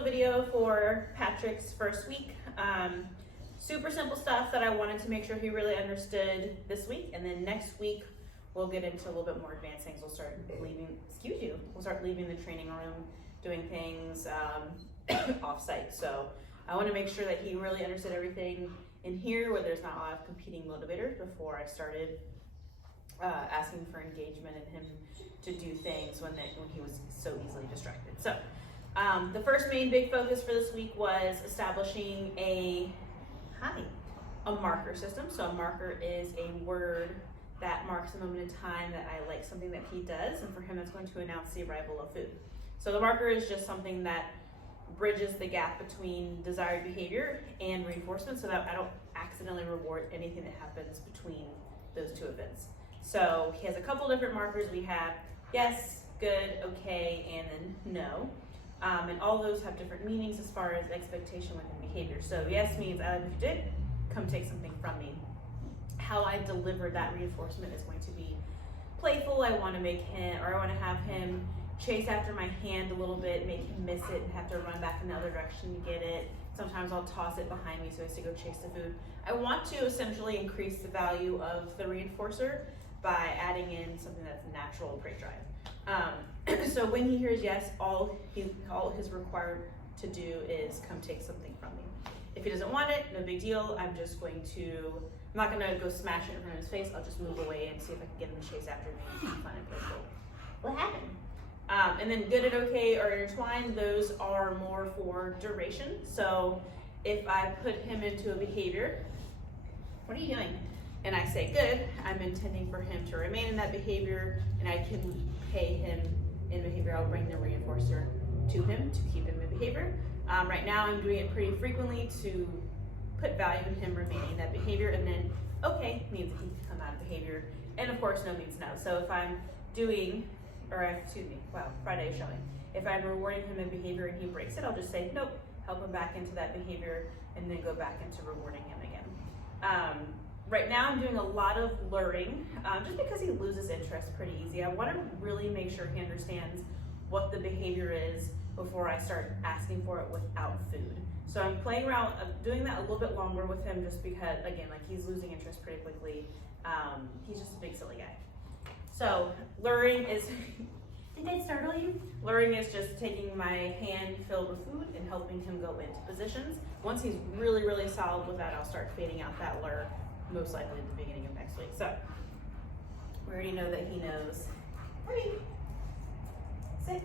little video for Patrick's first week. Super simple stuff that I wanted to make sure he really understood this week, and then next week we'll get into a little bit more advanced things. We'll start leaving, we'll start leaving the training room, doing things off-site. So I want to make sure that he really understood everything in here, where there's not a lot of competing motivators before I started asking for engagement and him to do things when he was so easily distracted. So the first main big focus for this week was establishing a marker system. So a marker is a word that marks a moment in time that I like something that he does, and for him that's going to announce the arrival of food. So the marker is just something that bridges the gap between desired behavior and reinforcement so that I don't accidentally reward anything that happens between those two events. So he has a couple different markers. We have yes, good, okay, and then no. And all those have different meanings as far as expectation within behavior. So yes means I like what you did, come take something from me. How I deliver that reinforcement is going to be playful. I want to make him, or I want to have him chase after my hand a little bit, make him miss it and have to run back in the other direction to get it. Sometimes I'll toss it behind me so he has to go chase the food. I want to essentially increase the value of the reinforcer by adding in something that's natural prey drive. So when he hears yes, all he's required to do is come take something from me. If he doesn't want it, no big deal. I'm not gonna go smash it in front of his face. I'll just move away and see if I can get him to chase after me and be fun and playful. What happened? And then good and okay or intertwined, those are more for duration. So if I put him into a behavior, what are you doing? And I say good, I'm intending for him to remain in that behavior, and I can pay him in behavior. I'll bring the reinforcer to him to keep him in behavior. Right now I'm doing it pretty frequently to put value in him remaining in that behavior, and then okay means that he can come out of behavior, and of course no means no. So if I'm doing, Friday is showing. If I'm rewarding him in behavior and he breaks it, I'll just say nope, help him back into that behavior, and then go back into rewarding him again. Right now I'm doing a lot of luring, just because he loses interest pretty easy. I want to really make sure he understands what the behavior is before I start asking for it without food. So I'm playing around, doing that a little bit longer with him just because, again, like he's losing interest pretty quickly. He's just a big silly guy. So luring is, did that startle you? Luring is just taking my hand filled with food and helping him go into positions. Once he's really, really solid with that, I'll start fading out that lure, most likely at the beginning of next week. So we already know that he knows. Ready, sit,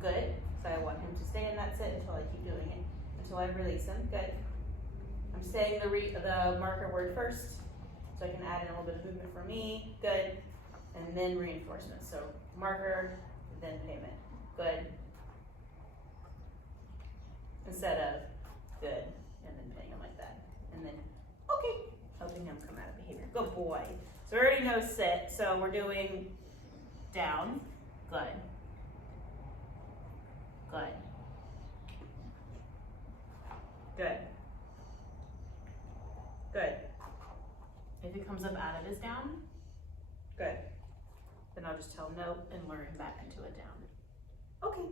good. So I want him to stay in that sit until I keep doing it, until I release him, good. I'm saying the marker word first, so I can add in a little bit of movement for me, good. And then reinforcement. So marker, then payment. Good. Instead of good, and then paying him like that. And then okay, helping him come out of behavior. Good boy. So we already know sit. So we're doing down. Good. Good. Good. Good. If he comes up out of his down, good. Then I'll just tell him no and lure him back into a down. Okay.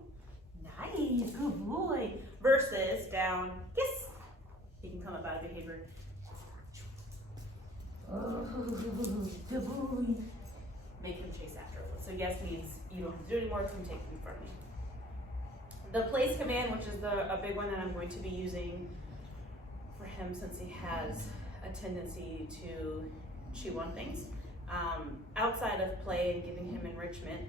Nice, good boy. Versus down, yes. He can come up out of behavior. Oh, good boy. Make him chase after it. So yes means you don't have to do it anymore, come take him from me. The place command, which is a big one that I'm going to be using for him since he has a tendency to chew on things. Outside of play and giving him enrichment,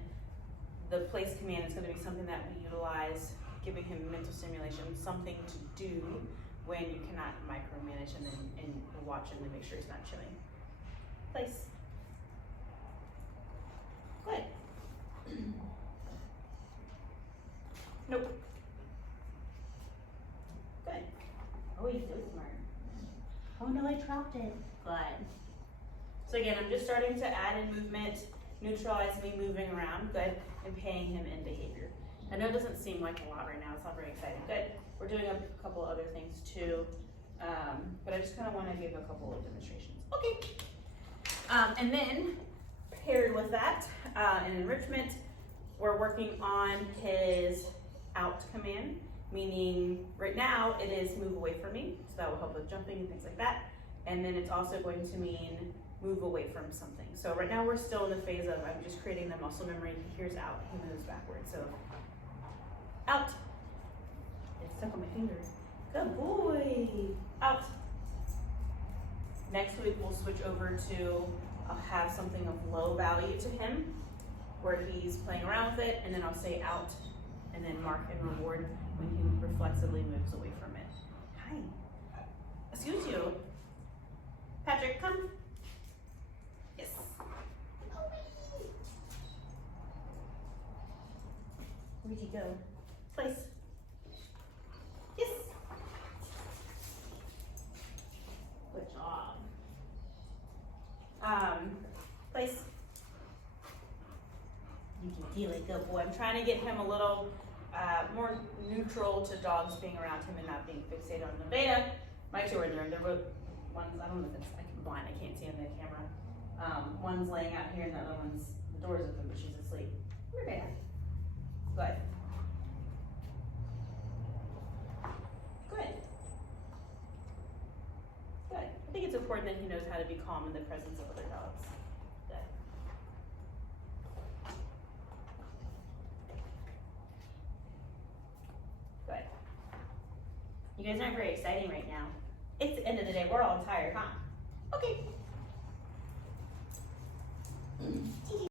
the place command is going to be something that we utilize, giving him mental stimulation, something to do when you cannot micromanage him and watch him to make sure he's not chewing. Place. Good. Nope. Good. Oh, he's so smart. Oh no, I dropped it. Good. So again, I'm just starting to add in movement, neutralize me moving around, good, and paying him in behavior. I know it doesn't seem like a lot right now, it's not very exciting. Good. We're doing a couple other things too, but I just kind of want to give a couple of demonstrations. Okay. And then paired with that, in enrichment, we're working on his out command, meaning right now it is move away from me, so that will help with jumping and things like that. And then it's also going to mean move away from something. So right now we're still in the phase of I'm just creating the muscle memory. Here's out, he moves backwards. So out. It's stuck on my finger. Good boy. Out. Next week we'll switch over to I'll have something of low value to him where he's playing around with it, and then I'll say out and then mark and reward when he reflexively moves away from it. Hi. Excuse you. Patrick, come. Yes. Where'd you go? Place. Yes. Good job. Place. You can deal it, good boy. I'm trying to get him a little more neutral to dogs being around him and not being fixated on the beta. My two are there. They're both one's, I don't know if it's, I'm blind, I can't see on the camera. One's laying out here and the other one's, the door's open, but she's asleep. Come here, beta. Good. Good. Good. I think it's important that he knows how to be calm in the presence of other dogs. Good. Good. You guys aren't very exciting right now. It's the end of the day. We're all tired, huh? Okay.